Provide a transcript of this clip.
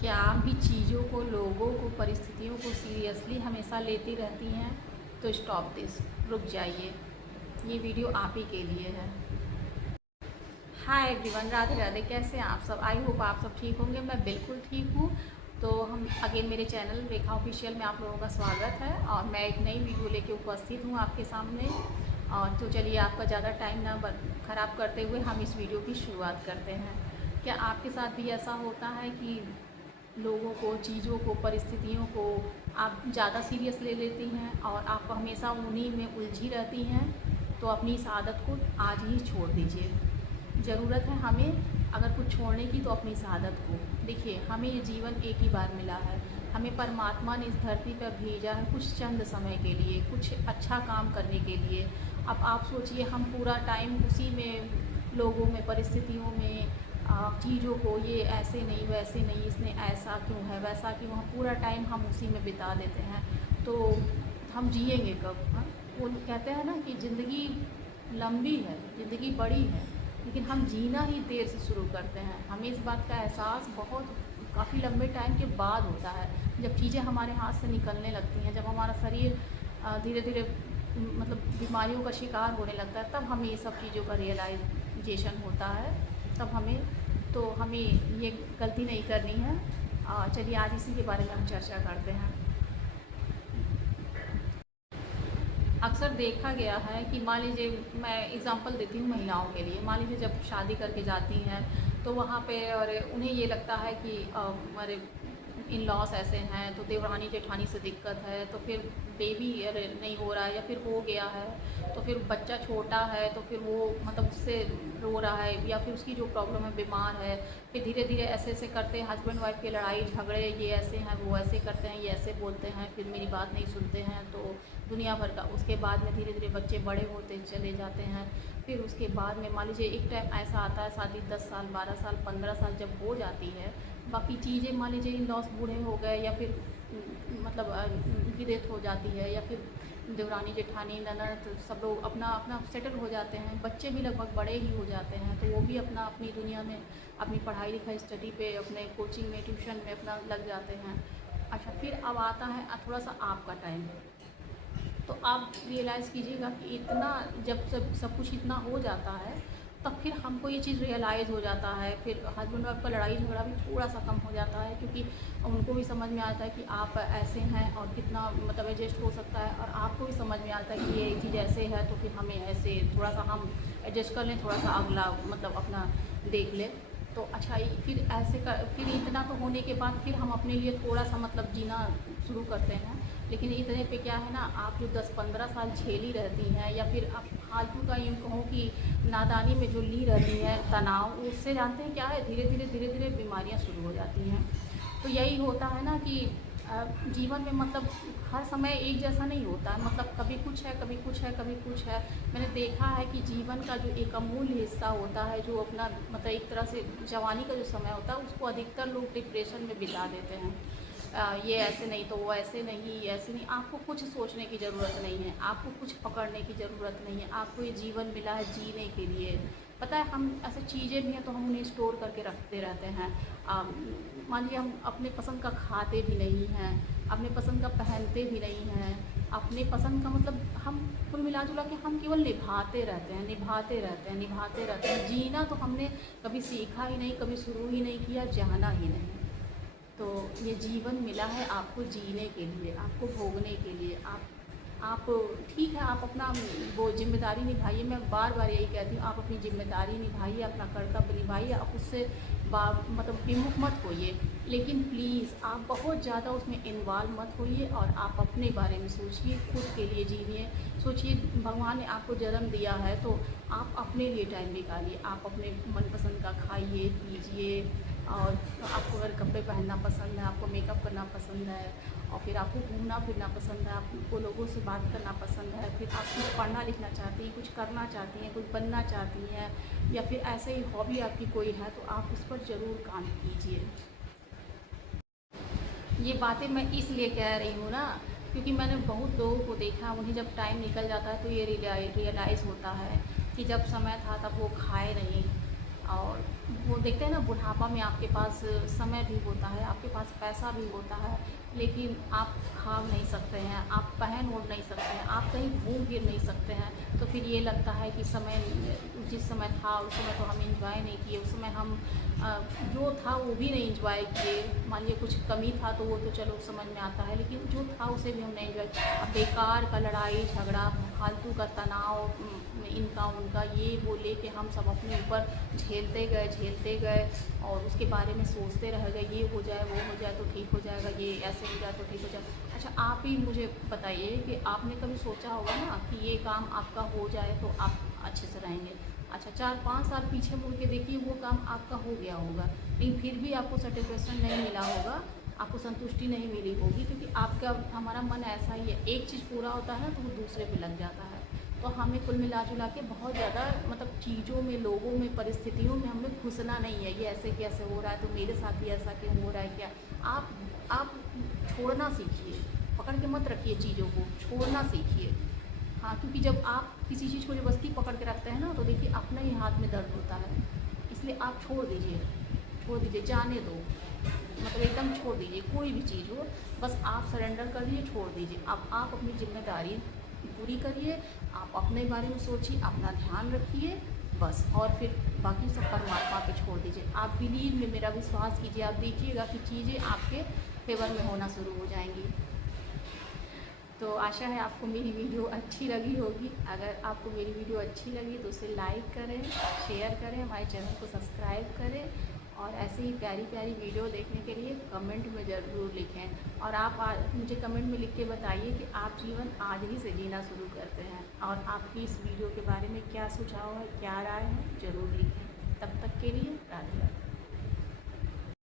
क्या आप भी चीज़ों को, लोगों को, परिस्थितियों को सीरियसली हमेशा लेती रहती हैं? तो स्टॉप दिस, रुक जाइए। ये वीडियो आप ही के लिए है। Hi everyone, Radhe Radhe. कैसे हैं आप सब? आई होप आप सब ठीक होंगे। मैं बिल्कुल ठीक हूँ। तो हम अगेन मेरे चैनल रेखा ऑफिशियल में आप लोगों का स्वागत है और मैं एक नई वीडियो लेके उपस्थित हूँ आपके सामने। और तो चलिए आपका ज़्यादा टाइम ना ख़राब करते हुए हम इस वीडियो की शुरुआत करते हैं। क्या आपके साथ भी ऐसा होता है कि लोगों को, चीज़ों को, परिस्थितियों को आप ज़्यादा सीरियस ले लेती हैं और आप हमेशा उन्हीं में उलझी रहती हैं? तो अपनी इस आदत को आज ही छोड़ दीजिए। ज़रूरत है हमें अगर कुछ छोड़ने की तो अपनी इस आदत को। देखिए, हमें ये जीवन एक ही बार मिला है। हमें परमात्मा ने इस धरती पर भेजा है कुछ चंद समय के लिए, कुछ अच्छा काम करने के लिए। अब आप सोचिए, हम पूरा टाइम उसी में, लोगों में, परिस्थितियों में, चीज़ों को, ये ऐसे नहीं, वैसे नहीं, इसने ऐसा क्यों है, वैसा क्यों, हम पूरा टाइम हम उसी में बिता देते हैं। तो हम जिएंगे कब? हाँ, वो कहते हैं ना कि ज़िंदगी लंबी है, ज़िंदगी बड़ी है, लेकिन हम जीना ही देर से शुरू करते हैं। हमें इस बात का एहसास बहुत काफ़ी लंबे टाइम के बाद होता है, जब चीज़ें हमारे हाथ से निकलने लगती हैं, जब हमारा शरीर धीरे धीरे मतलब बीमारियों का शिकार होने लगता है, तब हमें ये सब चीज़ों का रियलाइजेशन होता है। तब हमें ये गलती नहीं करनी है। चलिए आज इसी के बारे में हम चर्चा करते हैं। अक्सर देखा गया है कि मान लीजिए, मैं एग्ज़ाम्पल देती हूँ महिलाओं के लिए। मान लीजिए जब शादी करके जाती हैं तो वहाँ पे और उन्हें ये लगता है कि हमारे इन लॉस ऐसे हैं, तो देवरानी जेठानी से दिक्कत है, तो फिर बेबी अरे नहीं हो रहा है या फिर हो गया है, तो फिर बच्चा छोटा है, तो फिर वो मतलब उससे रो रहा है या फिर उसकी जो प्रॉब्लम है, बीमार है। फिर धीरे धीरे ऐसे ऐसे करते हैं, हस्बैंड वाइफ की लड़ाई झगड़े, ये ऐसे हैं, वो ऐसे करते हैं, ये ऐसे बोलते हैं, फिर मेरी बात नहीं सुनते हैं, तो दुनिया भर का। उसके बाद में धीरे धीरे बच्चे बड़े होते चले जाते हैं। फिर उसके बाद में मान लीजिए एक टाइम ऐसा आता है, शादी 10 साल, 12 साल, 15 साल जब हो जाती है, बाकी चीज़ें मान लीजिए इन लॉस बूढ़े हो गए या फिर मतलब उनकी डेथ हो जाती है, या फिर देवरानी जेठानी ननद तो सब लोग अपना अपना सेटल हो जाते हैं, बच्चे भी लगभग बड़े ही हो जाते हैं, तो वो भी अपना अपनी दुनिया में, अपनी पढ़ाई लिखाई स्टडी पे, अपने कोचिंग में, ट्यूशन में अपना लग जाते हैं। अच्छा, फिर अब आता है थोड़ा सा आपका टाइम। तो आप रियलाइज़ कीजिएगा कि इतना जब सब कुछ इतना हो जाता है, तब फिर हमको ये चीज़ रियलाइज़ हो जाता है। फिर हस्बैंड वाइफ का लड़ाई झगड़ा भी थोड़ा सा कम हो जाता है, क्योंकि उनको भी समझ में आता है कि आप ऐसे हैं और कितना मतलब एडजस्ट हो सकता है, और आपको भी समझ में आता है कि ये चीज़ ऐसे है, तो फिर हमें ऐसे थोड़ा सा हम एडजस्ट कर लें, थोड़ा सा अगला मतलब अपना देख लें। तो अच्छा, फिर ऐसे फिर इतना तो होने के बाद फिर हम अपने लिए थोड़ा सा मतलब जीना शुरू करते हैं। लेकिन इतने पे क्या है ना, आप जो 10-15 साल झेली रहती हैं, या फिर आप फालतू का यूँ कहूँ कि नादानी में जो ली रहती हैं तनाव, उससे जानते हैं क्या है, धीरे धीरे बीमारियाँ शुरू हो जाती हैं। तो यही होता है ना कि जीवन में मतलब हर समय एक जैसा नहीं होता है, मतलब कभी कुछ है, कभी कुछ है, कभी कुछ है। मैंने देखा है कि जीवन का जो एक अमूल्य हिस्सा होता है, जो अपना मतलब एक तरह से जवानी का जो समय होता है, उसको अधिकतर लोग डिप्रेशन में बिता देते हैं। ये ऐसे नहीं, तो वो ऐसे नहीं, ऐसे नहीं। आपको कुछ सोचने की ज़रूरत नहीं है, आपको कुछ पकड़ने की ज़रूरत नहीं है। आपको ये जीवन मिला है जीने के लिए। पता है, हम ऐसे चीज़ें भी हैं तो हम उन्हें स्टोर करके रखते रहते हैं। मान लीजिए हम अपने पसंद का खाते भी नहीं हैं, अपने पसंद का पहनते भी नहीं हैं, अपने पसंद का मतलब हम कुल मिला जुला के हम केवल निभाते रहते हैं, निभाते रहते हैं, निभाते रहते हैं। जीना तो हमने कभी सीखा ही नहीं, कभी शुरू ही नहीं किया, जाना ही नहीं। तो ये जीवन मिला है आपको जीने के लिए, आपको भोगने के लिए। आप ठीक है, आप अपना वो ज़िम्मेदारी निभाइए। मैं बार बार यही कहती हूँ, आप अपनी ज़िम्मेदारी निभाइए, अपना कर्तव्य निभाइए, आप उससे मतलब विमुख मत होइए। लेकिन प्लीज़ आप बहुत ज़्यादा उसमें इन्वॉल्व मत होइए, और आप अपने बारे में सोचिए, खुद के लिए जीजिए। सोचिए, भगवान ने आपको जन्म दिया है, तो आप अपने लिए टाइम निकालिए। आप अपने मनपसंद का खाइए, पीजिए, और आपको अगर कपड़े पहनना पसंद है, आपको मेकअप करना पसंद है, और फिर आपको घूमना फिरना पसंद है, आपको लोगों से बात करना पसंद है, फिर आप कुछ पढ़ना लिखना चाहती हैं, कुछ करना चाहती हैं, कुछ बनना चाहती हैं, या फिर ऐसे ही हॉबी आपकी कोई है, तो आप उस पर ज़रूर काम कीजिए। ये बातें मैं इसलिए कह रही हूँ ना, क्योंकि मैंने बहुत लोगों को देखा, उन्हें जब टाइम निकल जाता है तो ये रियलाइज़ होता है कि जब समय था तब वो खाए नहीं, और वो देखते हैं ना, बुढ़ापा में आपके पास समय भी होता है, आपके पास पैसा भी होता है, लेकिन आप खा नहीं सकते हैं, आप पहन ओढ़ नहीं सकते हैं, आप कहीं घूम फिर नहीं सकते हैं। तो फिर ये लगता है कि समय, जिस समय था उस समय तो हम एंजॉय नहीं किए, उस समय हम जो था वो भी नहीं एंजॉय किए। मान लीजिए कुछ कमी था तो वो तो चलो समझ में आता है, लेकिन जो था उसे भी हम नहीं एंजॉय किया। अब बेकार का लड़ाई झगड़ा, फालतू का तनाव, इनका उनका ये वो लेके हम सब अपने ऊपर झेलते गए और उसके बारे में सोचते रह गए, ये हो जाए वो हो जाए तो ठीक हो जाएगा, ये ऐसे हो जाए तो ठीक हो जाए। अच्छा, आप ही मुझे बताइए कि आपने कभी सोचा होगा ना कि ये काम आपका हो जाए तो आप अच्छे से रहेंगे। अच्छा, 4-5 साल पीछे मुड़ के देखिए, वो काम आपका हो गया होगा, लेकिन फिर भी आपको सेटिस्फेक्शन नहीं मिला होगा, आपको संतुष्टि नहीं मिली होगी, क्योंकि आपका, हमारा मन ऐसा ही है, एक चीज़ पूरा होता है ना तो वो दूसरे पे लग जाता है। तो हमें कुल मिला जुला के बहुत ज़्यादा मतलब चीज़ों में, लोगों में, परिस्थितियों में हमें घुसना नहीं है। ये ऐसे कैसे हो रहा है तो मेरे साथ ही ऐसा क्यों हो रहा है क्या। आप छोड़ना सीखिए, पकड़ के मत रखिए चीज़ों को, छोड़ना सीखिए। हाँ, क्योंकि जब आप किसी चीज़ को ज़बरदस्ती पकड़ के रखते हैं ना तो देखिए अपना ही हाथ में दर्द होता है। इसलिए आप छोड़ दीजिए, जाने दो, मतलब एकदम छोड़ दीजिए। कोई भी चीज़ हो, बस आप सरेंडर कर दीजिए, छोड़ दीजिए। अब आप अपनी ज़िम्मेदारी पूरी करिए, आप अपने बारे में सोचिए, अपना ध्यान रखिए बस, और फिर बाकी सब परमात्मा पे छोड़ दीजिए। आप बिलीव में, मेरा विश्वास कीजिए, आप देखिएगा कि चीज़ें आपके फेवर में होना शुरू हो जाएंगी। तो आशा है आपको मेरी वीडियो अच्छी लगी होगी। अगर आपको मेरी वीडियो अच्छी लगी तो उसे लाइक करें, शेयर करें, हमारे चैनल को सब्सक्राइब करें, और ऐसे ही प्यारी प्यारी वीडियो देखने के लिए कमेंट में ज़रूर लिखें। और आप मुझे कमेंट में लिख के बताइए कि आप जीवन आज ही से जीना शुरू करते हैं, और आपकी इस वीडियो के बारे में क्या सुझाव है, क्या राय है, ज़रूर लिखें। तब तक के लिए राधे राधे।